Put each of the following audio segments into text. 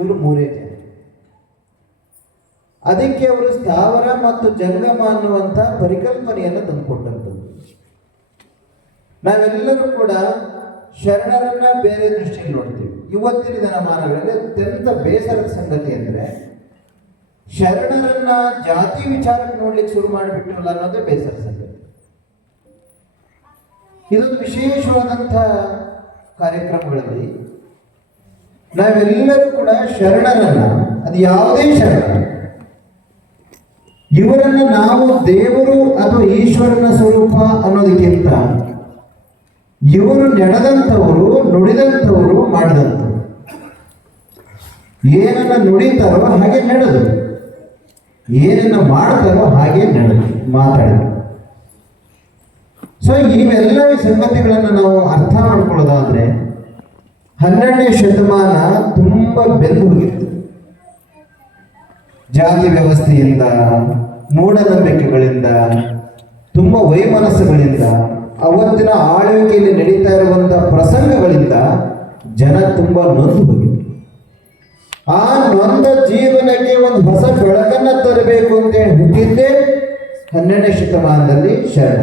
ಇವರು ಮೂರೇ ಜನ. ಅದಕ್ಕೆ ಅವರು ಸ್ಥಾವರ ಮತ್ತು ಜಂಗಮ ಅನ್ನುವಂಥ ಪರಿಕಲ್ಪನೆಯನ್ನು ತಂದುಕೊಟ್ಟಂಥದ್ದು ನಾವೆಲ್ಲರೂ ಕೂಡ ಶರಣರನ್ನ ಬೇರೆ ದೃಷ್ಟಿಯಲ್ಲಿ ನೋಡ್ತೀವಿ. ಇವತ್ತಿನ ದಿನಮಾನಗಳಲ್ಲಿ ಅತ್ಯಂತ ಬೇಸರದ ಸಂಗತಿ ಅಂದ್ರೆ ಶರಣರನ್ನ ಜಾತಿ ವಿಚಾರಕ್ಕೆ ನೋಡ್ಲಿಕ್ಕೆ ಶುರು ಮಾಡಿಬಿಟ್ಟಲ್ಲ ಅನ್ನೋದೇ ಬೇಸರ ಸಂಗತಿ. ಇದೊಂದು ವಿಶೇಷವಾದಂಥ ಕಾರ್ಯಕ್ರಮಗಳಲ್ಲಿ ನಾವೆಲ್ಲರೂ ಕೂಡ ಶರಣರಲ್ಲ. ಅದು ಯಾವುದೇ ಶರಣ. ಇವರನ್ನು ನಾವು ದೇವರು ಅಥವಾ ಈಶ್ವರನ ಸ್ವರೂಪ ಅನ್ನೋದಕ್ಕಿಂತ ಇವರು ನಡೆದಂಥವರು, ನುಡಿದಂಥವರು, ಮಾಡಿದಂಥವ್ರು. ಏನನ್ನ ನುಡಿತಾರೋ ಹಾಗೆ ನಡೆದು, ಏನನ್ನ ಮಾಡ್ತಾರೋ ಹಾಗೆ ನಡೆದು ಮಾತಾಡೋದು ಸೊ ಇವೆಲ್ಲ ಸಂಗತಿಗಳನ್ನು ನಾವು ಅರ್ಥ ಮಾಡ್ಕೊಳ್ಳೋದಾದ್ರೆ ಹನ್ನೆರಡನೇ ಶತಮಾನ ತುಂಬ ಬೆಂದು ಹೋಗಿತ್ತು ಜಾತಿ ವ್ಯವಸ್ಥೆಯಿಂದ, ಮೂಢನಂಬಿಕೆಗಳಿಂದ, ತುಂಬ ವೈಮನಸ್ಸುಗಳಿಂದ, ಅವತ್ತಿನ ಆಳ್ವಿಕೆಯಲ್ಲಿ ನಡೀತಾ ಇರುವಂತಹ ಪ್ರಸಂಗಗಳಿಂದ ಜನ ತುಂಬ ನೊಂದು ಹೋಗಿತ್ತು ಆ ನೊಂದ ಜೀವನಕ್ಕೆ ಒಂದು ಹೊಸ ಬೆಳಕನ್ನ ತರಬೇಕು ಅಂತ ಹೇಳಿ ಹುಟ್ಟಿದ್ದೇ ಹನ್ನೆರಡನೇ ಶತಮಾನದಲ್ಲಿ ಶರಣ.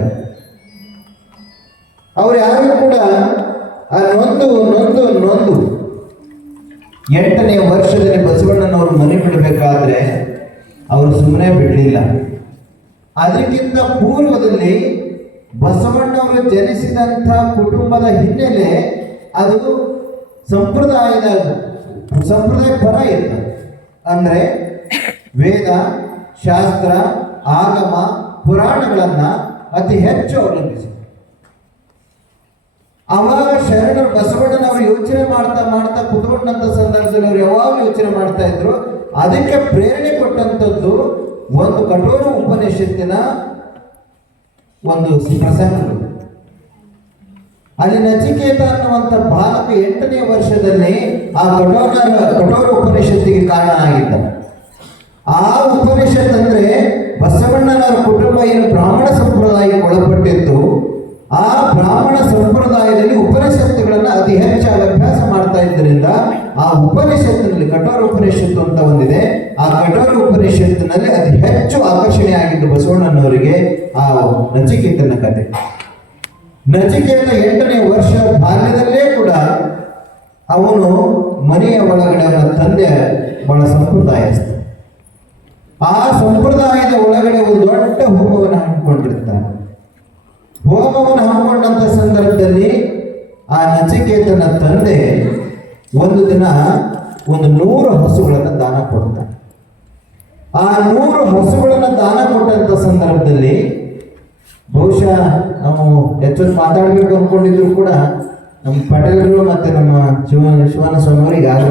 ಅವ್ರು ಯಾರು ಕೂಡ ಆ, ನೊಂದು ನೊಂದು ನೊಂದು. ಎಂಟನೇ ವರ್ಷದಲ್ಲಿ ಬಸವಣ್ಣನವರು ಮನೆ ಬಿಡಬೇಕಾದ್ರೆ ಅವರು ಸುಮ್ಮನೆ ಬಿಡಲಿಲ್ಲ. ಅದಕ್ಕಿಂತ ಪೂರ್ವದಲ್ಲಿ ಬಸವಣ್ಣವರು ಜನಿಸಿದಂಥ ಕುಟುಂಬದ ಹಿನ್ನೆಲೆ ಅದು ಸಂಪ್ರದಾಯದ ಸಂಪ್ರದಾಯ ಪರ ಇತ್ತು. ಅಂದರೆ ವೇದ, ಶಾಸ್ತ್ರ, ಆಗಮ, ಪುರಾಣಗಳನ್ನು ಅತಿ ಹೆಚ್ಚು ಅವಲಂಬಿಸಿ ಅವಾಗ ಶರಣರು ಬಸವಣ್ಣನವರು ಯೋಚನೆ ಮಾಡ್ತಾ ಮಾಡ್ತಾ ಕುತ್ಕೊಂಡಂತ ಸಂದರ್ಭದಲ್ಲಿ ಅವರು ಯಾವಾಗ ಯೋಚನೆ ಮಾಡ್ತಾ ಇದ್ರು, ಅದಕ್ಕೆ ಪ್ರೇರಣೆ ಕೊಟ್ಟಂತದ್ದು ಒಂದು ಕಠೋರ ಉಪನಿಷತ್ತಿನ ಒಂದು ಪ್ರಸಂಗ ಅಲ್ಲಿ ನಚಿಕೇತ ಅನ್ನುವಂಥ ಬಾಲಕ ಎಂಟನೇ ವರ್ಷದಲ್ಲಿ ಆ ಕಠೋರ ಕಠೋರ ಉಪನಿಷತ್ತಿಗೆ ಕಾರಣ ಆಗಿದ್ದ ಆ ಉಪನಿಷತ್ ಅಂದ್ರೆ ಬಸವಣ್ಣನವರ ಕುಟುಂಬ ಏನು ಬ್ರಾಹ್ಮಣ ಸಂಪ್ರದಾಯಕ್ಕೆ ಒಳಪಟ್ಟಿತ್ತು. ಆ ಬ್ರಾಹ್ಮಣ ಸಂಪ್ರದಾಯದಲ್ಲಿ ಉಪನಿಷತ್ತುಗಳನ್ನು ಅತಿ ಹೆಚ್ಚಾಗಿ ಅಭ್ಯಾಸ ಮಾಡ್ತಾ ಇದ್ದರಿಂದ ಆ ಉಪನಿಷತ್ತಿನಲ್ಲಿ ಕಠೋರ ಉಪನಿಷತ್ತು ಅಂತ ಒಂದಿದೆ. ಆ ಕಠೋರ ಉಪನಿಷತ್ತಿನಲ್ಲಿ ಅತಿ ಹೆಚ್ಚು ಆಕರ್ಷಣೆ ಆಗಿದ್ದು ಬಸವಣ್ಣನವರಿಗೆ ಆ ನಚಿಕೇತನ ಕತೆ. ನಚಿಕೇತ ಎಂಟನೇ ವರ್ಷ ಬಾಲ್ಯದಲ್ಲೇ ಕೂಡ ಅವನು ಮನೆಯ ಒಳಗಡೆ ಅವನ ತಂದೆ ಬಹಳ ಸಂಪ್ರದಾಯಸ್ಥ. ಆ ಸಂಪ್ರದಾಯದ ಒಳಗಡೆ ಒಂದು ದೊಡ್ಡ ಹೋಮವನ್ನು ಹಾಕೊಂಡಂತ ಸಂದರ್ಭದಲ್ಲಿ ಆ ನಚಿಕೇತನ ತಂದೆ ಒಂದು ದಿನ ಒಂದು ನೂರು ಹಸುಗಳನ್ನು ದಾನ ಕೊಡ್ತಾನೆ. ಆ ನೂರು ಹಸುಗಳನ್ನು ದಾನ ಕೊಟ್ಟಂತ ಸಂದರ್ಭದಲ್ಲಿ ಬಹುಶಃ ನಾವು ಹೆಚ್ಚು ಮಾತಾಡಬೇಕು ಅಂದ್ಕೊಂಡಿದ್ರು ಕೂಡ ನಮ್ಮ ಪಟೇಲರು ಮತ್ತೆ ನಮ್ಮ ಶಿವ ಶಿವನ ಸ್ವಾಮಿಯವರು ಈಗಾಗಲೇ